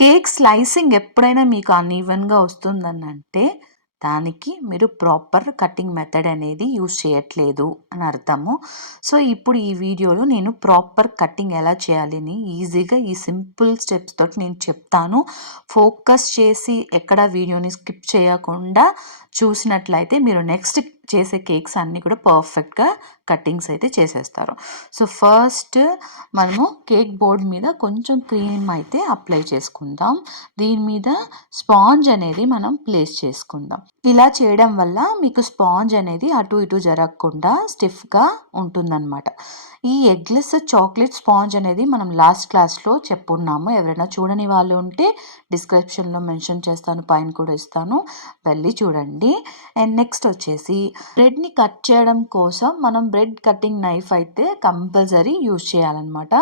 Cake slicing ఎప్పుడైనా మీకు అన్‌ఈవెన్‌గా వస్తుందనంటే, దానికి మీరు ప్రాపర్ కటింగ్ మెథడ్ అనేది యూజ్ చేయట్లేదు అని అర్థము. సో, ఇప్పుడు ఈ వీడియోలో నేను ప్రాపర్ కటింగ్ ఎలా చేయాలి అని ఈజీగా ఈ సింపుల్ స్టెప్స్ తోటి నేను చెప్తాను. ఫోకస్ చేసి ఎక్కడ వీడియోని స్కిప్ చేయకుండా చూసినట్లయితే మీరు నెక్స్ట్ చేసే కేక్స్ అన్నీ కూడా పర్ఫెక్ట్‌గా కటింగ్స్ అయితే చేసేస్తారు. సో, ఫస్ట్ మనము కేక్ బోర్డ్ మీద కొంచెం క్రీమ్ అయితే అప్లై చేసుకుందాం. దీని మీద స్పాంజ్ అనేది మనం ప్లేస్ చేసుకుందాం. ఇలా చేయడం వల్ల మీకు స్పాంజ్ అనేది అటు ఇటు జరగకుండా స్టిఫ్‌గా ఉంటుందన్నమాట. ఈ ఎగ్లెస్ చాక్లెట్ స్పాంజ్ అనేది మనం లాస్ట్ క్లాస్‌లో చెప్పున్నాము. ఎవరైనా చూడని వాళ్ళు ఉంటే డిస్క్రిప్షన్‌లో మెన్షన్ చేస్తాను. పైన కూడా ఇస్తాను. వెళ్ళి చూడండి. అండ్ నెక్స్ట్ వచ్చేసి బ్రెడ్‌ని కట్ చేయడం కోసం మనం బ్రెడ్ కటింగ్ నైఫ్ అయితే కంపల్సరీ యూజ్ చేయాలన్నమాట.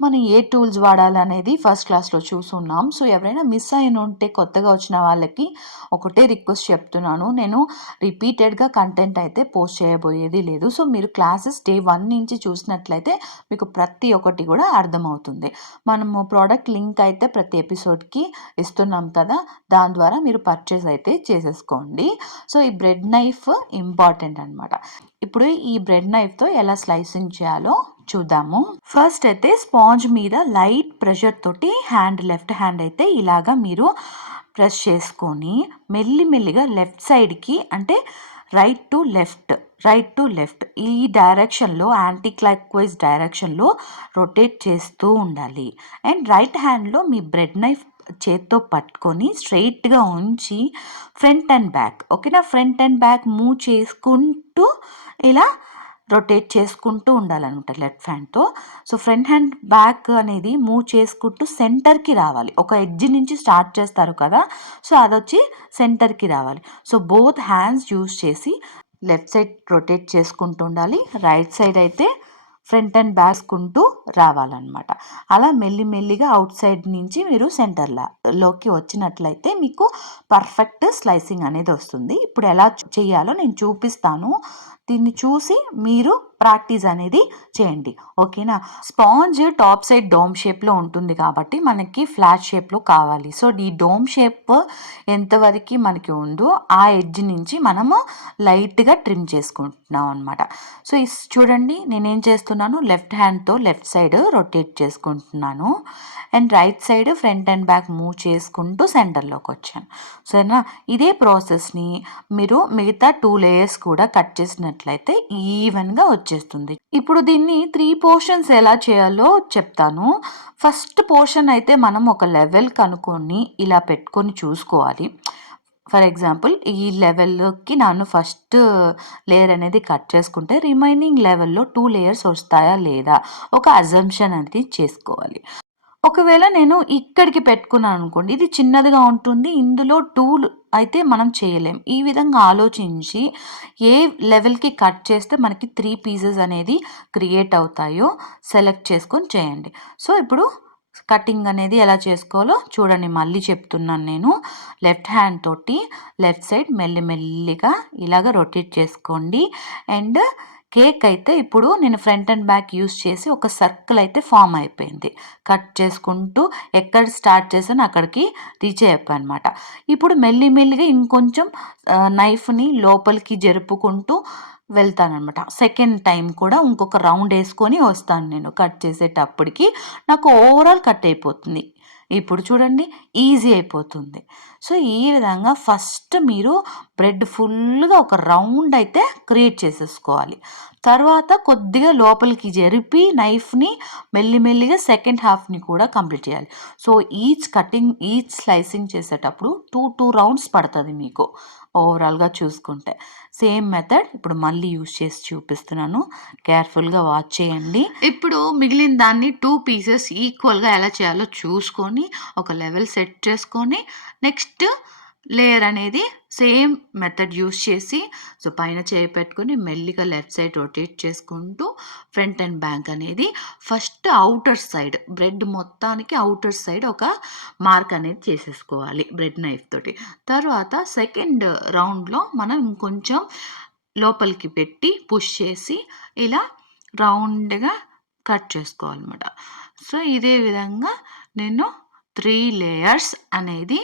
మనం ఏ టూల్స్ వాడాలనేది ఫస్ట్ క్లాస్‌లో చూసున్నాం. సో, ఎవరైనా మిస్ అయిన ఉంటే కొత్తగా వచ్చిన వాళ్ళకి ఒకటే రిక్వెస్ట్ చెప్తున్నాను. నేను రిపీటెడ్‌గా కంటెంట్ అయితే పోస్ట్ చేయబోయేది లేదు. సో, మీరు క్లాసెస్ డే 1 నుంచి చూసినట్లయితే మీకు ప్రతి ఒక్కటి కూడా అర్థమవుతుంది. మనము ప్రోడక్ట్ లింక్ అయితే ప్రతి ఎపిసోడ్‌కి ఇస్తున్నాం కదా! దాని ద్వారా మీరు పర్చేస్ అయితే చేసేసుకోండి. సో, ఈ బ్రెడ్ నైఫ్ ఇంపార్టెంట్ అన్నమాట. ఇప్పుడు ఈ బ్రెడ్ నైఫ్‌తో ఎలా స్లైసింగ్ చేయాలో చూద్దాము. ఫస్ట్ అయితే స్పాంజ్ మీద లైట్ ప్రెషర్ తోటి లెఫ్ట్ హ్యాండ్ అయితే ఇలాగా మీరు ప్రెస్ చేసుకొని మెల్లిమెల్లిగా లెఫ్ట్ సైడ్‌కి అంటే రైట్ టు లెఫ్ట్ ఈ డైరెక్షన్‌లో యాంటీ క్లాక్ వైజ్ డైరెక్షన్‌లో రొటేట్ చేస్తూ ఉండాలి. అండ్ రైట్ హ్యాండ్‌లో మీ బ్రెడ్ నైఫ్ చేత్తో పట్టుకొని స్ట్రెయిట్‌గా ఉంచి ఫ్రంట్ అండ్ బ్యాక్ ఓకేనా? ఫ్రంట్ అండ్ బ్యాక్ మూవ్ చేసుకుంటూ ఇలా రొటేట్ చేసుకుంటూ ఉండాలన్నమాట లెఫ్ట్ హ్యాండ్‌తో. సో, ఫ్రంట్ హ్యాండ్ బ్యాక్ అనేది మూవ్ చేసుకుంటూ సెంటర్‌కి రావాలి. ఒక ఎడ్జ్ నుంచి స్టార్ట్ చేస్తారు కదా! సో, అదొచ్చి సెంటర్‌కి రావాలి. సో, బోత్ హ్యాండ్స్ యూజ్ చేసి లెఫ్ట్ సైడ్ రొటేట్ చేసుకుంటూ ఉండాలి. రైట్ సైడ్ అయితే ఫ్రంట్ అండ్ బ్యాక్‌కుంటూ రావాలన్నమాట. అలా మెల్లిమెల్లిగా అవుట్ సైడ్ నుంచి మీరు లోకి వచ్చినట్లయితే మీకు పర్ఫెక్ట్ స్లైసింగ్ అనేది వస్తుంది. ఇప్పుడు ఎలా చేయాలో నేను చూపిస్తాను. దీన్ని చూసి మీరు ప్రాక్టీస్ అనేది చేయండి. ఓకేనా? స్పాంజ్ టాప్ సైడ్ డోమ్ షేప్‌లో ఉంటుంది కాబట్టి మనకి ఫ్లాట్ షేప్‌లో కావాలి. సో, ఈ డోమ్ షేప్ ఎంతవరకు మనకి ఉందో ఆ ఎడ్జ్ నుంచి మనము లైట్‌గా ట్రిమ్ చేసుకుంటున్నాం అనమాట. సో, చూడండి నేనేం చేస్తున్నాను లెఫ్ట్ హ్యాండ్‌తో లెఫ్ట్ సైడ్ రొటేట్ చేసుకుంటున్నాను. And right side front and back move చేసుకుంటూ సెంటర్‌లోకి వచ్చాను. సరేనా? ఇదే ప్రాసెస్‌ని మీరు మిగతా 2 లేయర్స్ కూడా కట్ చేసినట్లయితే ఈవెన్‌గా వచ్చేస్తుంది. ఇప్పుడు దీన్ని 3 పోర్షన్స్ ఎలా చేయాలో చెప్తాను. ఫస్ట్ పోర్షన్ అయితే మనం ఒక లెవెల్ కనుక్కొని ఇలా పెట్టుకొని చూసుకోవాలి. ఫర్ ఎగ్జాంపుల్ ఈ లెవెల్‌కి నన్ను ఫస్ట్ లేయర్ అనేది కట్ చేసుకుంటే రిమైనింగ్ లెవెల్‌లో 2 లేయర్స్ వస్తాయా లేదా ఒక అజంప్షన్ అనేది చేసుకోవాలి. ఒకవేళ నేను ఇక్కడికి పెట్టుకున్నాననుకోండి, ఇది చిన్నదిగా ఉంటుంది. ఇందులో టూల్ అయితే మనం చేయలేం. ఈ విధంగా ఆలోచించి ఏ లెవెల్‌కి కట్ చేస్తే మనకి 3 పీసెస్ అనేది క్రియేట్ అవుతాయో సెలెక్ట్ చేసుకొని చేయండి. సో, ఇప్పుడు కటింగ్ అనేది ఎలా చేసుకోవాలో చూడండి. మళ్ళీ చెప్తున్నాను నేను. లెఫ్ట్ హ్యాండ్ తోటి లెఫ్ట్ సైడ్ మెల్లిమెల్లిగా ఇలాగ రొటేట్ చేసుకోండి. అండ్ కేక్ అయితే ఇప్పుడు నేను ఫ్రంట్ అండ్ బ్యాక్ యూజ్ చేసి ఒక సర్కిల్ అయితే ఫామ్ అయిపోయింది. కట్ చేసుకుంటూ ఎక్కడ స్టార్ట్ చేశానో అక్కడికి రీచ్ అయిపోయానమాట. ఇప్పుడు మెల్లిమెల్లిగా ఇంకొంచెం నైఫ్‌ని లోపలికి జరుపుకుంటూ వెళ్తాననమాట. సెకండ్ టైం కూడా ఇంకొక రౌండ్ వేసుకొని వస్తాను నేను కట్ చేసేటప్పటికి. నాకు ఓవరాల్ కట్ అయిపోతుంది. ఇప్పుడు చూడండి ఈజీ అయిపోతుంది. సో, ఈ విధంగా ఫస్ట్ మీరు బ్రెడ్ ఫుల్‌గా ఒక రౌండ్ అయితే క్రియేట్ చేసేసుకోవాలి. తర్వాత కొద్దిగా లోపలికి జరిపి నైఫ్‌ని మెల్లిమెల్లిగా సెకండ్ హాఫ్‌ని కూడా కంప్లీట్ చేయాలి. సో, ఈచ్ స్లైసింగ్ చేసేటప్పుడు 2 రౌండ్స్ పడతది మీకు ఓవరాల్‌గా చూసుకుంటే. సేమ్ మెథడ్ ఇప్పుడు మళ్ళీ యూజ్ చేసి చూపిస్తున్నాను. కేర్‌ఫుల్‌గా వాచ్ చేయండి. ఇప్పుడు మిగిలిన దాన్ని 2 పీసెస్ ఈక్వల్‌గా ఎలా చేయాలో చూసుకొని ఒక లెవెల్ సెట్ చేసుకొని నెక్స్ట్ లేయర్ అనేది సేమ్ మెథడ్ యూజ్ చేసి సో, పైన చేయి పెట్టుకొని మెల్లిగా లెఫ్ట్ సైడ్ రొటేట్ చేసుకుంటూ ఫ్రంట్ అండ్ బ్యాక్ అనేది ఫస్ట్ ఔటర్ సైడ్ బ్రెడ్ మొత్తానికి ఔటర్ సైడ్ ఒక మార్క్ అనేది చేసేసుకోవాలి బ్రెడ్ నైఫ్ తోటి. తర్వాత సెకండ్ రౌండ్‌లో మనం ఇంకొంచెం లోపలికి పెట్టి పుష్ చేసి ఇలా రౌండ్‌గా కట్ చేసుకోవాలన్నమాట. సో, ఇదే విధంగా నేను 3 లేయర్స్ అనేది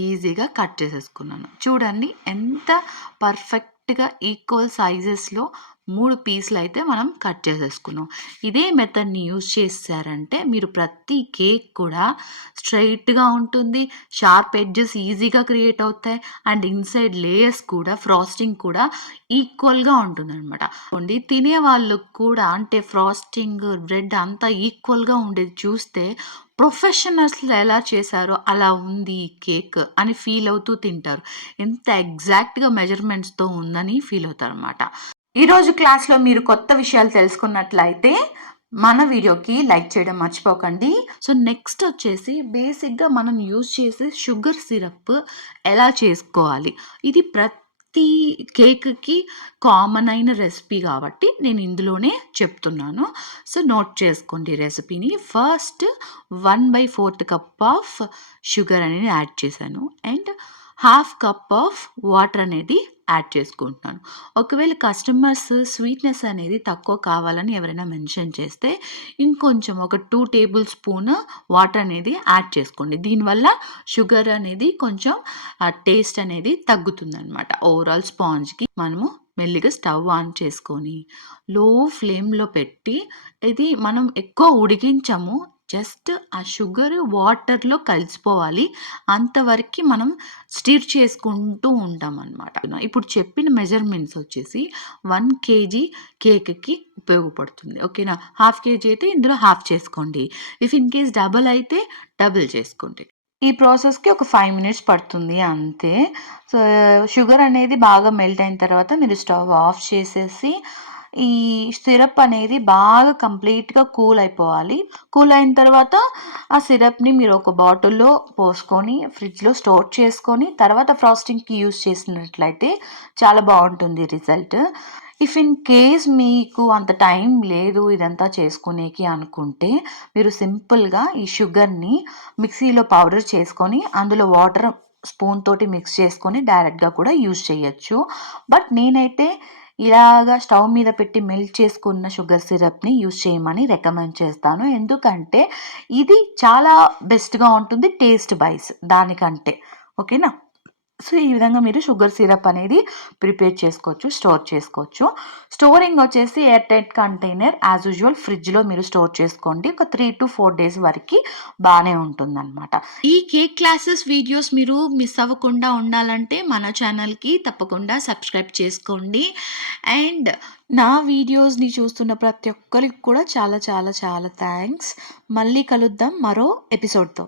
ఈజీగా కట్ చేసేసుకున్నాను. చూడండి ఎంత పర్ఫెక్ట్‌గా ఈక్వల్ సైజెస్‌లో 3 పీసులయితే మనం కట్ చేసేసుకున్నాం. ఇదే మెథడ్‌ని యూజ్ చేశారంటే మీరు ప్రతి కేక్ కూడా స్ట్రెయిట్‌గా ఉంటుంది. షార్ప్ ఎడ్జెస్ ఈజీగా క్రియేట్ అవుతాయి. అండ్ ఇన్‌సైడ్ లేయర్స్ కూడా ఫ్రాస్టింగ్ కూడా ఈక్వల్‌గా ఉంటుందనమాట. తినే వాళ్ళు కూడా అంటే ఫ్రాస్టింగ్, బ్రెడ్ అంతా ఈక్వల్‌గా ఉండేది చూస్తే ప్రొఫెషనల్స్‌లో ఎలా చేశారో అలా ఉంది ఈ కేక్ అని ఫీల్ అవుతూ తింటారు. ఎంత ఎగ్జాక్ట్‌గా మెజర్‌మెంట్స్‌తో ఉందని ఫీల్ అవుతారనమాట. ఈరోజు క్లాస్‌లో మీరు కొత్త విషయాలు తెలుసుకున్నట్లయితే మన వీడియోకి లైక్ చేయడం మర్చిపోకండి. సో నెక్స్ట్ వచ్చేసి బేసిక్‌గా మనం యూజ్ చేసే షుగర్ సిరప్ ఎలా చేసుకోవాలి. ఇది ప్రతి కేక్‌కి కామన్ అయిన రెసిపీ కాబట్టి నేను ఇందులోనే చెప్తున్నాను. సో నోట్ చేసుకోండి రెసిపీని. ఫస్ట్ 1/4 కప్ ఆఫ్ షుగర్ అనేది యాడ్ చేశాను. And half cup of water అనేది యాడ్ చేసుకుంటున్నాను. ఒకవేళ కస్టమర్స్ స్వీట్‌నెస్ అనేది తక్కువ కావాలని ఎవరైనా మెన్షన్ చేస్తే ఇంకొంచెం ఒక 2 టేబుల్ స్పూన్ వాటర్ అనేది యాడ్ చేసుకోండి. దీనివల్ల షుగర్ అనేది కొంచెం టేస్ట్ అనేది తగ్గుతుందనమాట. ఓవరాల్ స్పాంజ్‌కి మనము మెల్లిగా స్టవ్ ఆన్ చేసుకొని లో ఫ్లేమ్‌లో పెట్టి ఇది మనం ఎక్కువ ఉడికించము. జస్ట్ ఆ షుగర్ వాటర్‌లో కలిసిపోవాలి. అంతవరకి మనం స్టిర్ చేసుకుంటూ ఉంటామనమాట. ఇప్పుడు చెప్పిన మెజర్‌మెంట్స్ వచ్చేసి 1 కేజీ కేక్‌కి ఉపయోగపడుతుంది. ఓకేనా? హాఫ్ కేజీ అయితే ఇందులో హాఫ్ చేసుకోండి. ఇఫ్ ఇన్ కేస్ డబుల్ అయితే డబుల్ చేసుకోండి. ఈ ప్రాసెస్‌కి ఒక 5 మినిట్స్ పడుతుంది అంతే. సో, షుగర్ అనేది బాగా మెల్ట్ అయిన తర్వాత మీరు స్టవ్ ఆఫ్ చేసేసి ఈ సిరప్ అనేది బాగా కంప్లీట్‌గా కూల్ అయిపోవాలి. కూల్ అయిన తర్వాత ఆ సిరప్‌ని మీరు ఒక బాటిల్‌లో పోసుకొని ఫ్రిడ్జ్‌లో స్టోర్ చేసుకొని తర్వాత ఫ్రాస్టింగ్‌కి యూజ్ చేసినట్లయితే చాలా బావుంటుంది రిజల్ట్. ఇఫ్ ఇన్ కేస్ మీకు అంత టైం లేదు ఇదంతా చేసుకునేకి అనుకుంటే మీరు సింపుల్‌గా ఈ షుగర్‌ని మిక్సీలో పౌడర్ చేసుకొని అందులో వాటర్ స్పూన్ తోటి మిక్స్ చేసుకొని డైరెక్ట్‌గా కూడా యూజ్ చేయొచ్చు. బట్ నేనైతే ఇలాగా స్టవ్ మీద పెట్టి మెల్ట్ చేసుకున్న షుగర్ సిరప్‌ని యూజ్ చేయమని రికమెండ్ చేస్తాను. ఎందుకంటే ఇది చాలా బెస్ట్‌గా ఉంటుంది టేస్ట్ వైస్ దానికంటే. ఓకేనా? సో, ఈ విధంగా మీరు షుగర్ సిరప్ అనేది ప్రిపేర్ చేసుకోవచ్చు. స్టోర్ చేసుకోవచ్చు. స్టోరింగ్ వచ్చేసి air tight container as usual ఫ్రిడ్జ్‌లో మీరు స్టోర్ చేసుకోండి. ఒక 3-4 డేస్ వరకి బానే ఉంటుందనమాట. ఈ కేక్ క్లాసెస్ వీడియోస్ మీరు మిస్ అవ్వకుండా ఉండాలంటే మన ఛానల్‌కి తప్పకుండా సబ్స్క్రైబ్ చేసుకోండి. అండ్ నా వీడియోస్‌ని చూస్తున్న ప్రతి ఒక్కరికి కూడా చాలా చాలా చాలా థాంక్స్. మళ్ళీ కలుద్దాం మరో ఎపిసోడ్‌తో.